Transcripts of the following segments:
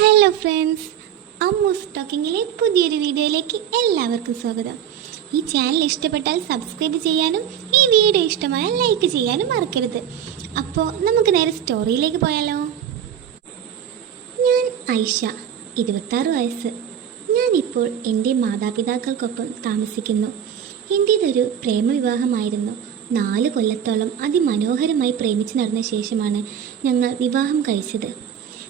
Hello friends അമ്മൂസ് ടോക്കിങ്ങിലെ പുതിയൊരു വീഡിയോയിലേക്ക് എല്ലാവർക്കും സ്വാഗതം. ഈ ചാനൽ ഇഷ്ടപ്പെട്ടാൽ സബ്സ്ക്രൈബ് ചെയ്യാനും ഈ വീഡിയോ ഇഷ്ടമായാൽ ലൈക്ക് ചെയ്യാനും മറക്കരുത്. അപ്പോൾ നമുക്ക് നേരെ സ്റ്റോറിയിലേക്ക് പോയാലോ? ഞാൻ ഐഷ ഇരുപത്താറ് വയസ്സ്. ഞാനിപ്പോൾ എന്റെ മാതാപിതാക്കൾക്കൊപ്പം താമസിക്കുന്നു. എന്റെ എന്റേതൊരു പ്രേമവിവാഹമായിരുന്നു. നാല് കൊല്ലത്തോളം അതിമനോഹരമായി പ്രേമിച്ചു നടന്ന ശേഷമാണ് ഞങ്ങൾ വിവാഹം കഴിച്ചത്.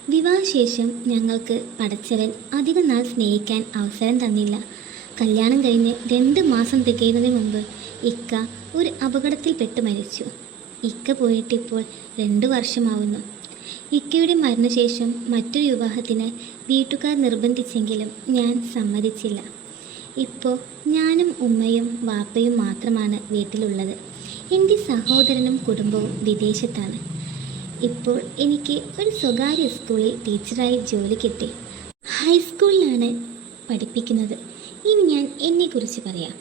വിവാഹശേഷം ഞങ്ങൾക്ക് പടച്ചവൻ അധികം നാൾ സ്നേഹിക്കാൻ അവസരം തന്നില്ല. കല്യാണം കഴിഞ്ഞ് രണ്ട് മാസം തികയുന്നതിന് മുമ്പ് ഇക്ക ഒരു അപകടത്തിൽപ്പെട്ട് മരിച്ചു. ഇക്ക പോയിട്ടിപ്പോൾ രണ്ട് വർഷമാവുന്നു. ഇക്കയുടെ മരണശേഷം മറ്റൊരു വിവാഹത്തിന് വീട്ടുകാർ നിർബന്ധിച്ചെങ്കിലും ഞാൻ സമ്മതിച്ചില്ല. ഇപ്പോൾ ഞാനും ഉമ്മയും വാപ്പയും മാത്രമാണ് വീട്ടിലുള്ളത്. എന്റെ സഹോദരനും കുടുംബവും വിദേശത്താണ്. ഇപ്പോൾ എനിക്ക് ഒരു സ്വകാര്യ സ്കൂളിൽ ടീച്ചറായി ജോലി കിട്ടി ഹൈസ്കൂളിലാണ് പഠിപ്പിക്കുന്നത്. ഇനി ഞാൻ എന്നെക്കുറിച്ച് പറയാം.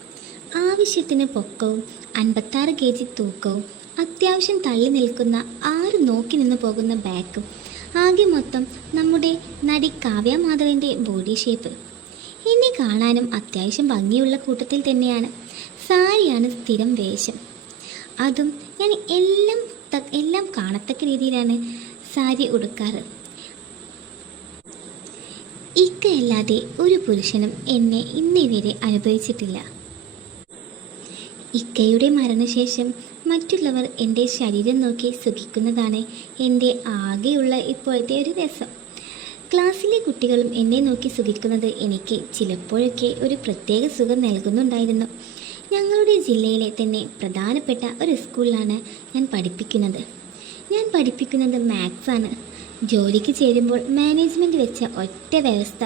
ആവശ്യത്തിന് പൊക്കവും അൻപത്താറ് കെ ജി തൂക്കവും അത്യാവശ്യം തള്ളി നിൽക്കുന്ന ആറ് നോക്കി നിന്ന് പോകുന്ന ബാക്കും ആകെ മൊത്തം നമ്മുടെ നടി കാവ്യ മാധവന്റെ ബോഡി ഷേപ്പ്. എന്നെ കാണാനും അത്യാവശ്യം ഭംഗിയുള്ള കൂട്ടത്തിൽ തന്നെയാണ്. സാരിയാണ് സ്ഥിരം വേഷം. അതും ഞാൻ എല്ലാം എല്ലാം കാണത്തക്ക രീതിയിലാണ് സാരി ഉടുക്കാറ്. ഇക്കയല്ലാതെ ഒരു പുരുഷനും എന്നെ ഇന്നേവരെ അനുഭവിച്ചിട്ടില്ല. ഇക്കയുടെ മരണശേഷം മറ്റുള്ളവർ എന്റെ ശരീരം നോക്കി സുഖിക്കുന്നതാണ് എന്റെ ആകെയുള്ള ഇപ്പോഴത്തെ ഒരു രസം. ക്ലാസ്സിലെ കുട്ടികളും എന്നെ നോക്കി സുഖിക്കുന്നത് എനിക്ക് ചിലപ്പോഴൊക്കെ ഒരു പ്രത്യേക സുഖം നൽകുന്നുണ്ടായിരുന്നു. ഞങ്ങളുടെ ജില്ലയിലെ തന്നെ പ്രധാനപ്പെട്ട ഒരു സ്കൂളിലാണ് ഞാൻ പഠിപ്പിക്കുന്നത്. ഞാൻ പഠിപ്പിക്കുന്നത് മാത്സാണ് ജോലിക്ക് ചേരുമ്പോൾ മാനേജ്മെന്റ് വെച്ച ഒറ്റ വ്യവസ്ഥ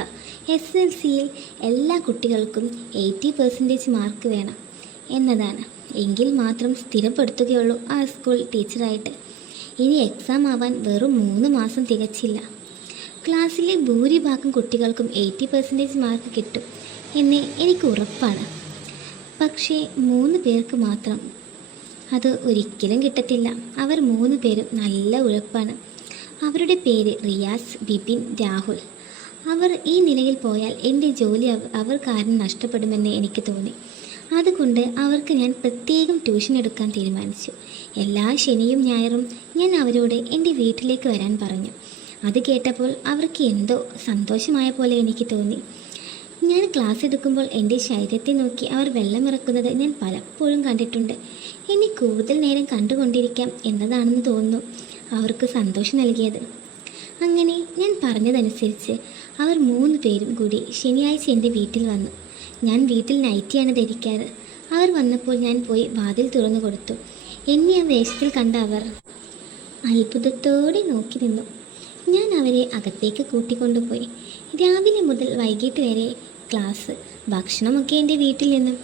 എസ് എൽ സിയിൽ എല്ലാ കുട്ടികൾക്കും എയ്റ്റി പെർസെന്റേജ് മാർക്ക് വേണം എന്നതാണ്. എങ്കിൽ മാത്രം സ്ഥിരപ്പെടുത്തുകയുള്ളൂ ആ സ്കൂൾ ടീച്ചറായിട്ട് ഇനി എക്സാം ആവാൻ വെറും മൂന്ന് മാസം തികച്ചില്ല. ക്ലാസ്സിലെ ഭൂരിഭാഗം കുട്ടികൾക്കും എയ്റ്റി പെർസെന്റേജ് മാർക്ക് കിട്ടും. എന്ന് എനിക്ക് ഉറപ്പാണ്. പക്ഷേ മൂന്ന് പേർക്ക് മാത്രം. അത് ഒരിക്കലും കിട്ടത്തില്ല. അവർ മൂന്ന് പേരും നല്ല ഉഴപ്പാണ്. അവരുടെ പേര് റിയാസ് ബിപിൻ രാഹുൽ. അവർ ഈ നിലയിൽ പോയാൽ എന്റെ ജോലി അവർ കാരണം നഷ്ടപ്പെടുമെന്ന് എനിക്ക് തോന്നി. അതുകൊണ്ട് അവർക്ക് ഞാൻ പ്രത്യേകം ട്യൂഷൻ എടുക്കാൻ തീരുമാനിച്ചു. എല്ലാ ശനിയും ഞായറും ഞാൻ അവരോട് എന്റെ വീട്ടിലേക്ക് വരാൻ പറഞ്ഞു. അത് കേട്ടപ്പോൾ അവർക്ക് എന്തോ സന്തോഷമായ പോലെ എനിക്ക് തോന്നി. ഞാൻ ക്ലാസ് എടുക്കുമ്പോൾ എന്റെ ശരീരത്തെ നോക്കി അവർ വെള്ളമിറക്കുന്നത് ഞാൻ പലപ്പോഴും കണ്ടിട്ടുണ്ട്. എന്നെ കൂടുതൽ നേരം കണ്ടുകൊണ്ടിരിക്കാം എന്നതാണെന്ന് തോന്നുന്നു അവർക്ക് സന്തോഷം നൽകിയത്. അങ്ങനെ ഞാൻ പറഞ്ഞതനുസരിച്ച് അവർ മൂന്ന് പേരും കൂടി ശനിയാഴ്ച എന്റെ വീട്ടിൽ വന്നു. ഞാൻ വീട്ടിൽ നൈറ്റിയാണ് ധരിക്കാറ്. അവർ വന്നപ്പോൾ ഞാൻ പോയി വാതിൽ തുറന്നു കൊടുത്തു. എന്നെ ആ വേഷത്തിൽ കണ്ട അവർ അത്ഭുതത്തോടെ നോക്കി നിന്നു. ഞാൻ അവരെ അകത്തേക്ക് കൂട്ടിക്കൊണ്ടുപോയി. രാവിലെ മുതൽ വൈകിട്ട് വരെ ക്ലാസ് ഭക്ഷണമൊക്കെ എന്റെ വീട്ടിൽ നിന്നും.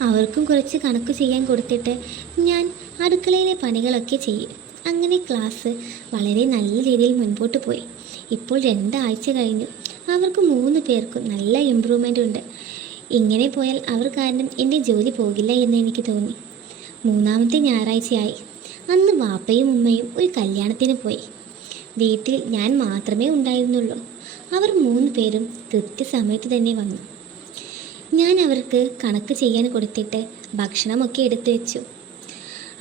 അവർക്കും കുറച്ച് കണക്ക് ചെയ്യാൻ കൊടുത്തിട്ട് ഞാൻ അടുക്കളയിലെ പണികളൊക്കെ ചെയ്യും. അങ്ങനെ ക്ലാസ് വളരെ നല്ല രീതിയിൽ മുൻപോട്ട് പോയി. ഇപ്പോൾ രണ്ടാഴ്ച കഴിഞ്ഞു. അവർക്ക് മൂന്ന് പേർക്കും നല്ല ഇമ്പ്രൂവ്മെന്റ് ഉണ്ട്. ഇങ്ങനെ പോയാൽ അവർ കാരണം എന്റെ ജോലി പോകില്ല എന്ന് എനിക്ക് തോന്നി. മൂന്നാമത്തെ ഞായറാഴ്ചയായി. അന്ന് വാപ്പയും ഉമ്മയും ഒരു കല്യാണത്തിന് പോയി. വീട്ടിൽ ഞാൻ മാത്രമേ ഉണ്ടായിരുന്നുള്ളൂ. അവർ മൂന്ന് പേരും കൃത്യസമയത്ത് തന്നെ വന്നു. ഞാൻ അവർക്ക് കണക്ക് ചെയ്യാൻ കൊടുത്തിട്ട് ഭക്ഷണമൊക്കെ എടുത്തു വെച്ചു.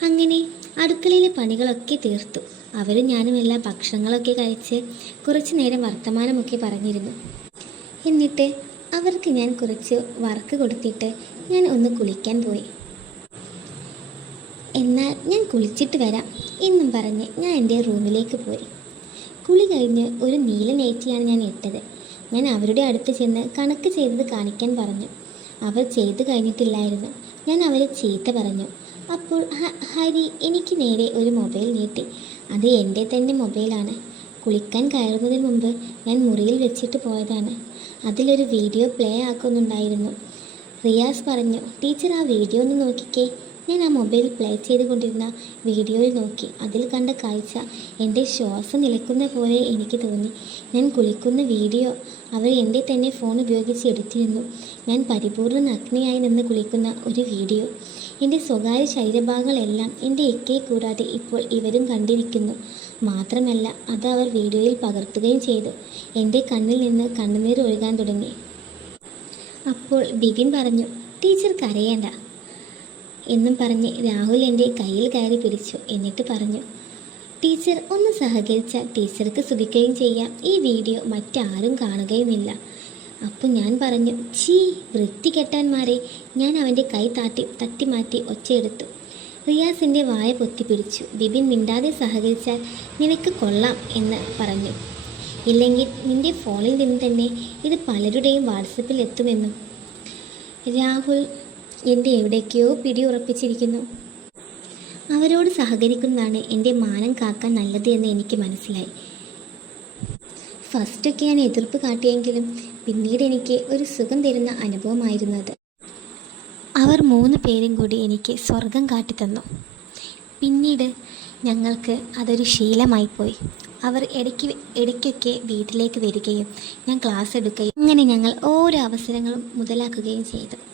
അങ്ങനെ അടുക്കളയിലെ പണികളൊക്കെ തീർത്തു. അവരും ഞാനും എല്ലാ ഭക്ഷണങ്ങളൊക്കെ കഴിച്ച് കുറച്ച് നേരം വർത്തമാനമൊക്കെ പറഞ്ഞിരുന്നു. എന്നിട്ട് അവർക്ക് ഞാൻ കുറച്ച് വർക്ക് കൊടുത്തിട്ട് ഞാൻ ഒന്ന് കുളിക്കാൻ പോയി. എന്നാൽ ഞാൻ കുളിച്ചിട്ട് വരാം എന്നും പറഞ്ഞ് ഞാൻ എന്റെ റൂമിലേക്ക് പോയി. കുളി കഴിഞ്ഞ് ഒരു നീല നൈറ്റിയാണ് ഞാൻ ഇട്ടത്. ഞാൻ അവരുടെ അടുത്ത് ചെന്ന് കണക്ക് ചെയ്തത് കാണിക്കാൻ പറഞ്ഞു. അവർ ചെയ്തു കഴിഞ്ഞിട്ടില്ലായിരുന്നു. ഞാൻ അവരെ ചീത്ത പറഞ്ഞു. അപ്പോൾ ഹരി എനിക്ക് നേരെ ഒരു മൊബൈൽ നീട്ടി. അത് എന്റെ തന്നെ മൊബൈലാണ്. കുളിക്കാൻ കയറുന്നതിന് മുമ്പ് ഞാൻ മുറിയിൽ വെച്ചിട്ട് പോയതാണ്. അതിലൊരു വീഡിയോ പ്ലേ ആക്കുന്നുണ്ടായിരുന്നു. റിയാസ് പറഞ്ഞു ടീച്ചർ ആ വീഡിയോ ഒന്ന് നോക്കിക്കേ. ഞാൻ ആ മൊബൈൽ പ്ലേ ചെയ്തുകൊണ്ടിരുന്ന വീഡിയോയിൽ നോക്കി. അതിൽ കണ്ട കാഴ്ച എന്റെ ശ്വാസം നിലക്കുന്ന പോലെ എനിക്ക് തോന്നി. ഞാൻ കുളിക്കുന്ന വീഡിയോ അവർ എന്റെ തന്നെ ഫോൺ ഉപയോഗിച്ച് എടുത്തിരുന്നു. ഞാൻ പരിപൂർണ നഗ്നയായി നിന്ന് കുളിക്കുന്ന ഒരു വീഡിയോ. എന്റെ സ്വകാര്യ ശരീരഭാഗങ്ങളെല്ലാം എന്റെ എക്കെ കൂടാതെ ഇപ്പോൾ ഇവരും കണ്ടിരിക്കുന്നു. മാത്രമല്ല അത് അവർ വീഡിയോയിൽ പകർത്തുകയും ചെയ്തു. എന്റെ കണ്ണിൽ നിന്ന് കണ്ണുനീർ ഒഴുകാൻ തുടങ്ങി. അപ്പോൾ ബിബിൻ പറഞ്ഞു ടീച്ചർ കരയേണ്ട. എന്നും പറഞ്ഞ് രാഹുൽ എന്റെ കയ്യിൽ കയറി പിടിച്ചു. എന്നിട്ട് പറഞ്ഞു ടീച്ചർ ഒന്ന് സഹകരിച്ചാൽ ടീച്ചർക്ക് സുഖിക്കുകയും ചെയ്യാം. ഈ വീഡിയോ മറ്റാരും കാണുകയുമില്ല. അപ്പോൾ ഞാൻ പറഞ്ഞു ചീ വൃത്തി കെട്ടാൻമാരെ ഞാൻ അവന്റെ കൈ താട്ടി തട്ടി മാറ്റി ഒച്ചയെടുത്തു. റിയാസിന്റെ വായ പൊത്തിപ്പിടിച്ചു ബിബിൻ മിണ്ടാതെ സഹകരിച്ചാൽ നിനക്ക് കൊള്ളാം എന്ന് പറഞ്ഞു. ഇല്ലെങ്കിൽ നിന്റെ ഫോണിൽ നിന്ന് തന്നെ ഇത് പലരുടെയും വാട്സപ്പിൽ എത്തുമെന്നും രാഹുൽ എന്റെ എവിടേക്കോ പിടി ഉറപ്പിച്ചിരിക്കുന്നു അവരോട് സഹകരിക്കുന്നതാണ് എന്റെ മാനം കാക്കാൻ നല്ലത് എന്ന് എനിക്ക് മനസ്സിലായി. ഫസ്റ്റൊക്കെ ഞാൻ എതിർപ്പ് കാട്ടിയെങ്കിലും പിന്നീട് എനിക്ക് ഒരു സുഖം തരുന്ന അനുഭവമായിരുന്നു അത് അവർ മൂന്ന് പേരും കൂടി എനിക്ക് സ്വർഗം കാട്ടിത്തന്നു. പിന്നീട് ഞങ്ങൾക്ക് അതൊരു ശീലമായിപ്പോയി. അവർ ഇടയ്ക്ക് ഇടയ്ക്കൊക്കെ വീട്ടിലേക്ക് വരികയും ഞാൻ ക്ലാസ് എടുക്കുകയും അങ്ങനെ ഞങ്ങൾ ഓരോ അവസരങ്ങളും മുതലാക്കുകയും ചെയ്തു.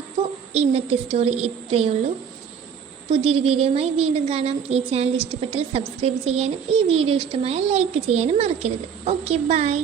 അപ്പോൾ ഇന്നത്തെ സ്റ്റോറി ഇത്രയേ ഉള്ളൂ പുതിയൊരു വീഡിയോയുമായി വീണ്ടും കാണാം. ഈ ചാനൽ ഇഷ്ടപ്പെട്ടാൽ സബ്സ്ക്രൈബ് ചെയ്യാനും ഈ വീഡിയോ ഇഷ്ടമായാൽ ലൈക്ക് ചെയ്യാനും മറക്കരുത്. Okay bye